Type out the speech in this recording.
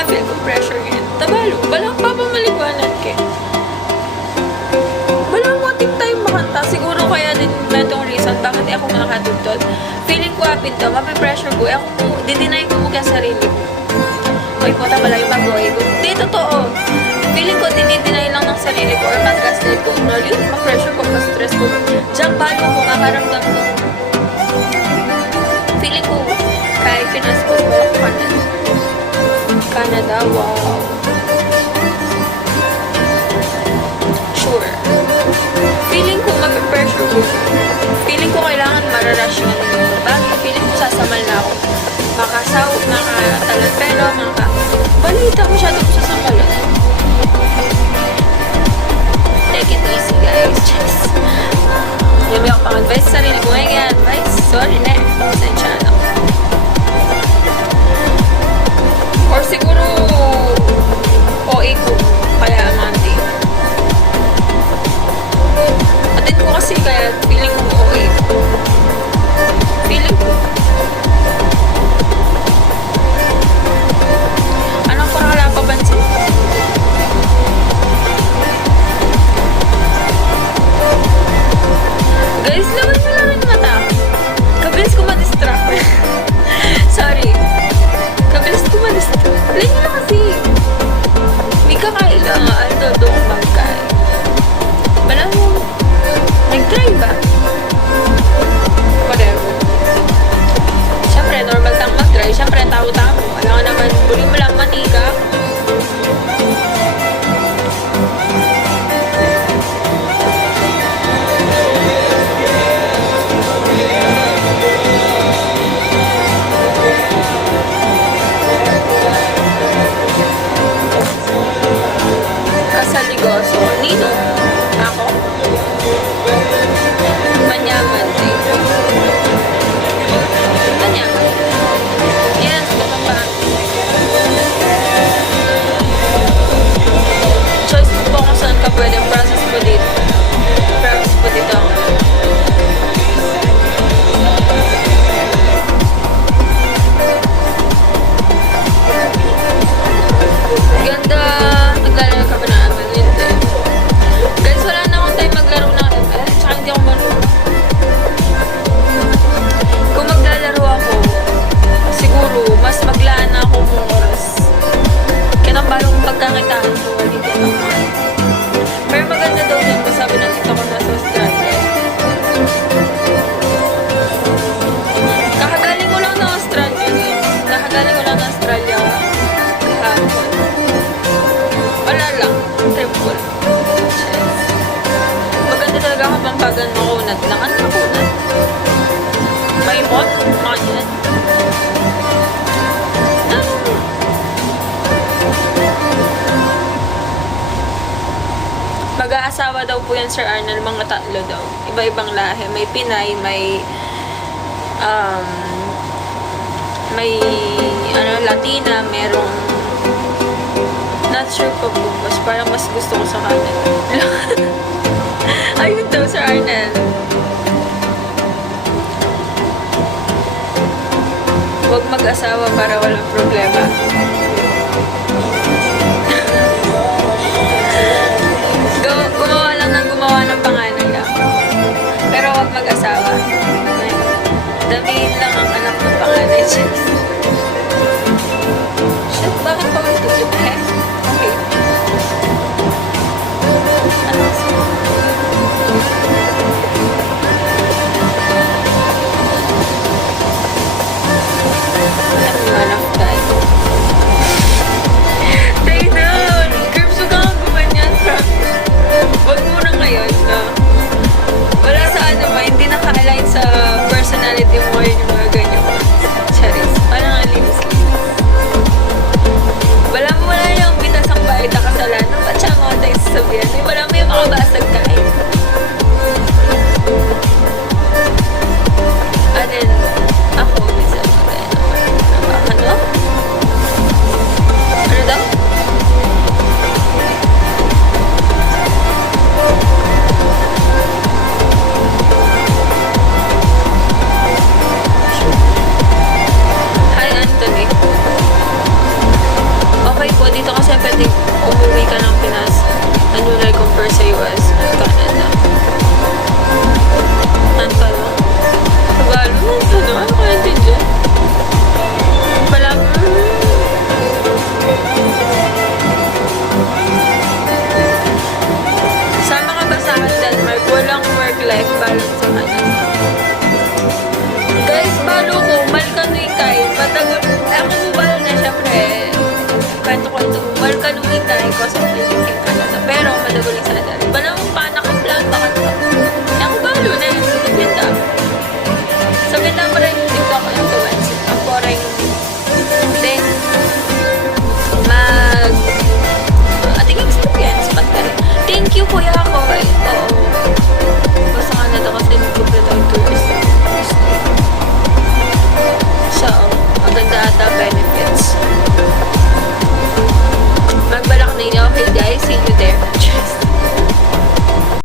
makafeel ko pressure ngayon. Tabalo, balang papamaligwanan ke. Balang wating tayo makanta. Siguro kaya din na itong reason bakit ako makakatugtod. Feeling ko apin to, mapipressure ko. Ako didinay ko muna sarili ko. Ay po, tabala yung mag-away ko. Di, totoo. Feeling ko, dinidinay lang ng sarili ko or mag-gaslight ko. Ma-pressure ko, ma-stress ko. Diyan, balo ko, makaramdam ko. Feeling ko, kahit pinaspos ko ako Canada, wow. Sure. Feeling ko, mapipressure ko. Feeling ko, kailangan mararash yun. Bagay, feeling ko, sasamal na ako. Makatalan, pero balita ko siya doon sa samalan. Take it easy, guys. Just, hindi ako pang-advise sa sarili ko. Ngayon, advice. Sorry na. Sensya na. Or siguro, OA ko. Kaya, Monday. Atin ko kasi, kaya feeling ko OA ko. Feeling ko. Anong parang wala pa bansin? Guys, lawan nyo lang yung mata. Kabilis ko ma-distract. Sorry. Kabilis ko ma-distract. Play nyo lang kasi. May kakailangan. Doon magkay. Wala mo. Nag-try ba? Whatever. Siyempre, normal tang mag-try. Siyempre, tao-tao. Alam ka naman, buli mo lang manika. Kasaligoso. Nino? Ako? Manyaman. Manyaman. Yes, kapapa. Choice mo po kung saan ka pwede. Process mo dito. Process mo dito. Ganda. Naglalaro ka ba na ML? Hindi. Guys, wala na akong time maglaro ng ML. Tsaka hindi ako marunong. Kung maglalaro ako, siguro, mas maglaan na ako ng oras. Kaya balong pagkakitaan ko, hindi ka naman. Pero maganda daw dun, kasi sabi ng tita ko nasa Australia. Kakagaling ko lang na Australia, guys. Kakagaling ko lang na Australia kahapon. Wala lang. Triple. Cheers. Maganda talaga kapag pagan makunat lang. Ano makunat? May mod? Makunat? Mag-aasawa daw po yan, Sir Arnel. Mga tatlo daw. Iba-ibang lahi. May Pinay, may Latina, merong not sure ko mas parang mas gusto ko sa Canada. Ayun daw, Sir Arnel. Huwag mag-asawa para walang problema. Gumawa lang ng gumawa ng pangalan lang. Pero huwag mag-asawa. Damihin lang ang anak ng panganay.